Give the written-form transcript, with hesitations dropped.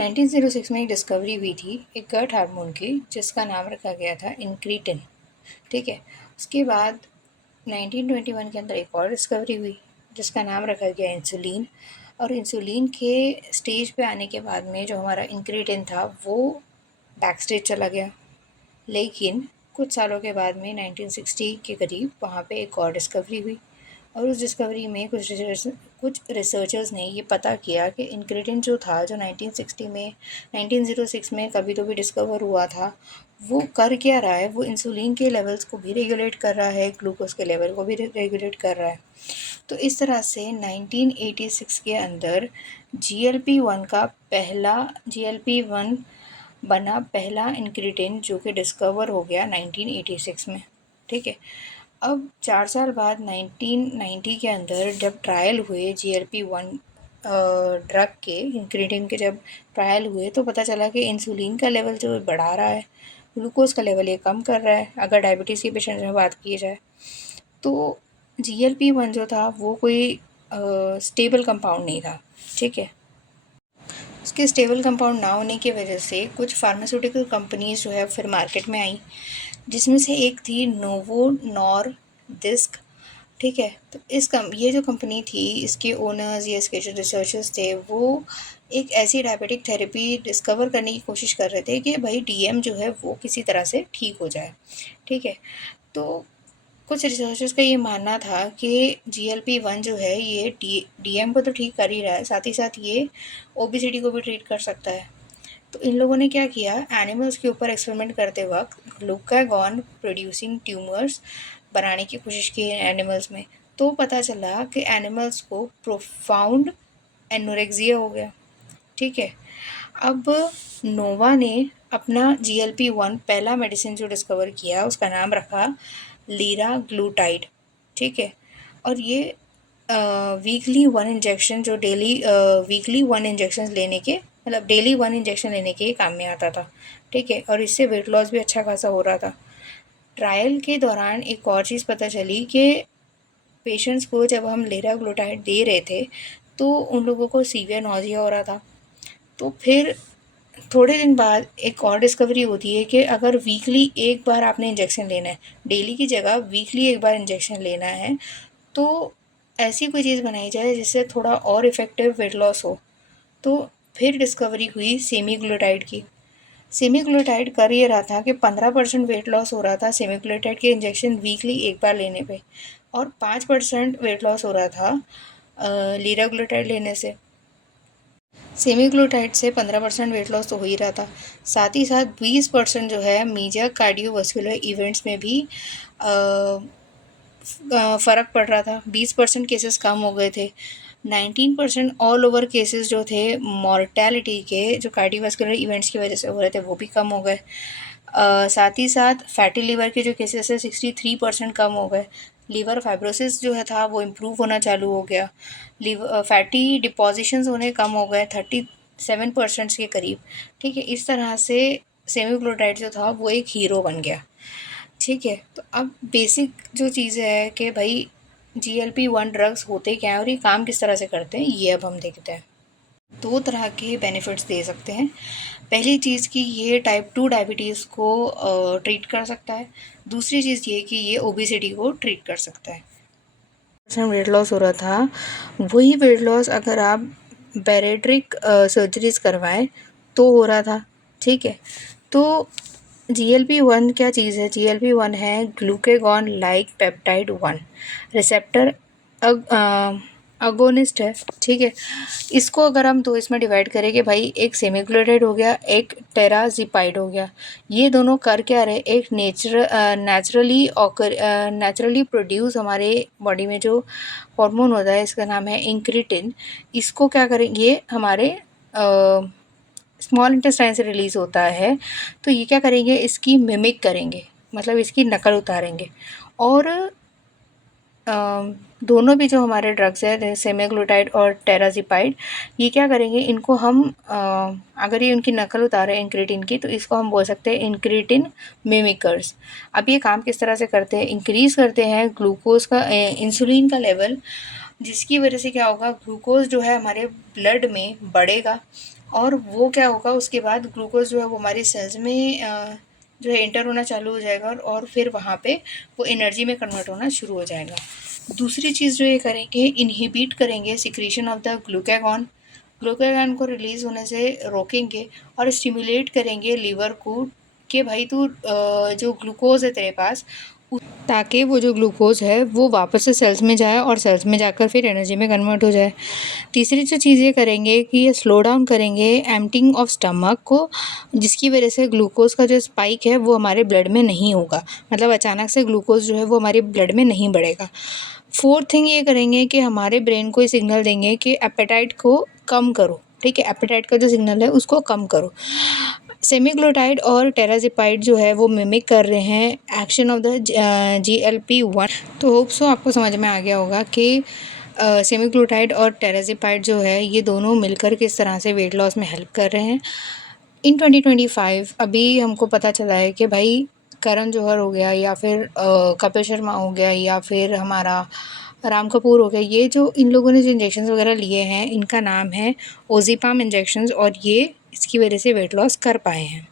1906 में एक डिस्कवरी हुई थी एक गट हार्मोन की जिसका नाम रखा गया था इंक्रीटिन। ठीक है। उसके बाद 1921 के अंदर एक और डिस्कवरी हुई जिसका नाम रखा गया इंसुलिन। और इंसुलिन के स्टेज पे आने के बाद में जो हमारा इंक्रीटिन था वो बैक स्टेज चला गया। लेकिन कुछ सालों के बाद में 1960 के करीब वहाँ पे एक और डिस्कवरी हुई और उस डिस्कवरी में कुछ रिसर्चर्स ने ये पता किया कि इंक्रीटिन जो था जो 1960 में 1906 में कभी तो भी डिस्कवर हुआ था वो कर क्या रहा है, वो इंसुलिन के लेवल्स को भी रेगुलेट कर रहा है, ग्लूकोज के लेवल को भी रेगुलेट कर रहा है। तो इस तरह से 1986 के अंदर GLP-1 का पहला GLP-1 बना पहला इंक्रीटिन जो कि डिस्कवर हो गया 1986 में। ठीक है। अब 4 साल बाद 1990 के अंदर जब ट्रायल हुए GLP-1 ड्रग के इंक्रीटिन के जब ट्रायल हुए तो पता चला कि इंसुलिन का लेवल जो बढ़ा रहा है, ग्लूकोज का लेवल ये कम कर रहा है अगर डायबिटीज़ के पेशेंट में बात की जाए। तो GLP-1 जो था वो कोई स्टेबल कंपाउंड नहीं था। ठीक है। उसके स्टेबल कंपाउंड ना होने की वजह से कुछ फार्मास्यूटिकल कंपनीज जो है फिर मार्केट में आई जिसमें से एक थी नोवो नॉर्डिस्क। ठीक है। तो ये जो कंपनी थी इसके ओनर्स या इसके जो रिसर्चर्स थे वो एक ऐसी डायबिटिक थेरेपी डिस्कवर करने की कोशिश कर रहे थे कि भाई DM जो है वो किसी तरह से ठीक हो जाए। ठीक है। तो कुछ रिसर्चर्स का ये मानना था कि GLP-1 जो है ये DM को तो ठीक कर ही रहा है, साथ ही साथ ये ओबेसिटी को भी ट्रीट कर सकता है। तो इन लोगों ने क्या किया, एनिमल्स के ऊपर एक्सपेरिमेंट करते वक्त ग्लूकागॉन प्रोड्यूसिंग ट्यूमर्स बनाने की कोशिश की एनिमल्स में। तो पता चला कि एनिमल्स को प्रोफाउंड एनोरेक्सिया हो गया। ठीक है। अब नोवा ने अपना GLP-1 पहला मेडिसिन जो डिस्कवर किया उसका नाम रखा लीराग्लूटाइड। ठीक है। और ये वीकली 1 इंजेक्शन जो वीकली 1 इंजेक्शन लेने के मतलब डेली 1 इंजेक्शन लेने के काम में आता था। ठीक है। और इससे वेट लॉस भी अच्छा खासा हो रहा था। ट्रायल के दौरान एक और चीज़ पता चली कि पेशेंट्स को जब हम लीराग्लूटाइड दे रहे थे तो उन लोगों को सीवियर नॉजिया हो रहा था। तो फिर थोड़े दिन बाद एक और डिस्कवरी होती है कि अगर वीकली एक बार आपने इंजेक्शन लेना है, डेली की जगह वीकली एक बार इंजेक्शन लेना है, तो ऐसी कोई चीज़ बनाई जाए जिससे थोड़ा और इफ़ेक्टिव वेट लॉस हो। तो फिर डिस्कवरी हुई सेमीग्लूटाइड की। सेमीग्लूटाइड कर ये रहा था कि 15% वेट लॉस हो रहा था सेमीग्लूटाइड के इंजेक्शन वीकली एक बार लेने पे और 5% वेट लॉस हो रहा था लीराग्लूटाइड लेने से। सेमीग्लूटाइड से 15% वेट लॉस तो हो ही रहा था, साथ ही साथ 20% जो है मेजर कार्डियोवास्कुलर इवेंट्स में भी फ़र्क पड़ रहा था। 20% केसेस कम हो गए थे। 19% ऑल ओवर केसेस जो थे मॉर्टेलिटी के जो कार्डियोवास्कुलर इवेंट्स की वजह से हो रहे थे वो भी कम हो गए। साथ ही साथ फैटी लिवर के जो केसेस है 63% कम हो गए। लीवर फाइब्रोसिस जो है था वो इम्प्रूव होना चालू हो गया। फैटी डिपोजिशंस होने कम हो गए 37% के करीब। ठीक है। इस तरह से सेमीग्लूटाइड जो था वो एक हीरो बन गया। ठीक है। तो अब बेसिक जो चीज़ है कि भाई GLP-1 ड्रग्स होते क्या हैं और ये काम किस तरह से करते हैं ये अब हम देखते हैं। 2 तरह के बेनिफिट्स दे सकते हैं। पहली चीज़ कि ये टाइप 2 डायबिटीज़ को ट्रीट कर सकता है। दूसरी चीज़ ये कि ये ओबेसिटी को ट्रीट कर सकता है। वेट लॉस हो रहा था, वही वेट लॉस अगर आप बैरेट्रिक सर्जरीज करवाएं तो हो रहा था। ठीक है। तो GLP-1 क्या चीज़ है? GLP-1 है glucagon like peptide 1 receptor agonist है। ठीक है। इसको अगर हम दो इसमें डिवाइड करें कि भाई एक सेमीग्लूटाइड हो गया, एक टेराजिपाइड हो गया, ये दोनों कर क्या रहे, एक नेचुरली प्रोड्यूस हमारे बॉडी में जो हार्मोन होता है इसका नाम है इंक्रीटिन। इसको क्या करेंगे, ये हमारे स्मॉल इंटेस्टाइन से रिलीज़ होता है। तो ये क्या करेंगे, इसकी मिमिक करेंगे, मतलब इसकी नकल उतारेंगे। और दोनों भी जो हमारे ड्रग्स है सेमीग्लूटाइड और टेराजिपाइड, ये क्या करेंगे, इनको हम अगर ये उनकी नकल उतारे इंक्रीटिन की तो इसको हम बोल सकते हैं इंक्रीटिन मिमिकर्स। अब ये काम किस तरह से करते हैं, इंक्रीज़ करते हैं ग्लूकोज का इंसुलिन का लेवल, जिसकी वजह से क्या होगा, ग्लूकोज जो है हमारे ब्लड में बढ़ेगा और वो क्या होगा, उसके बाद ग्लूकोज जो है वो हमारी सेल्स में जो है एंटर होना चालू हो जाएगा और फिर वहाँ पे वो एनर्जी में कन्वर्ट होना शुरू हो जाएगा। दूसरी चीज़ जो ये करेंगे, इनहिबिट करेंगे secretion of the glucagon. Glucagon को रिलीज़ होने से रोकेंगे और स्टिमुलेट करेंगे लीवर को कि भाई तू जो ग्लूकोज है तेरे पास, ताकि वो जो ग्लूकोज है वो वापस से सेल्स में जाए और सेल्स में जाकर फिर एनर्जी में कन्वर्ट हो जाए। तीसरी जो चीज़ ये करेंगे कि ये स्लो डाउन करेंगे एम्प्टिंग ऑफ स्टमक को, जिसकी वजह से ग्लूकोज का जो स्पाइक है वो हमारे ब्लड में नहीं होगा, मतलब अचानक से ग्लूकोज जो है वो हमारे ब्लड में नहीं बढ़ेगा। फोर्थ थिंग ये करेंगे कि हमारे ब्रेन को ये सिग्नल देंगे कि एपेटाइट को कम करो, ठीक है, एपेटाइट का जो सिग्नल है उसको कम करो। सेमीग्लूटाइड और टेराजिपाइड जो है वो मिमिक कर रहे हैं एक्शन ऑफ द GLP-1। तो होप सो आपको समझ में आ गया होगा कि सेमीग्लूटाइड और टेराजिपाइड जो है ये दोनों मिलकर किस तरह से वेट लॉस में हेल्प कर रहे हैं। इन 2025 अभी हमको पता चला है कि भाई करण जौहर हो गया या फिर कपिल शर्मा हो गया या फिर हमारा राम कपूर हो गया, ये जो इन लोगों ने जो इंजेक्शंस वगैरह लिए हैं इनका नाम है ओज़ीपाम इंजेक्शंस, और ये इसकी वजह से वेट लॉस कर पाए हैं।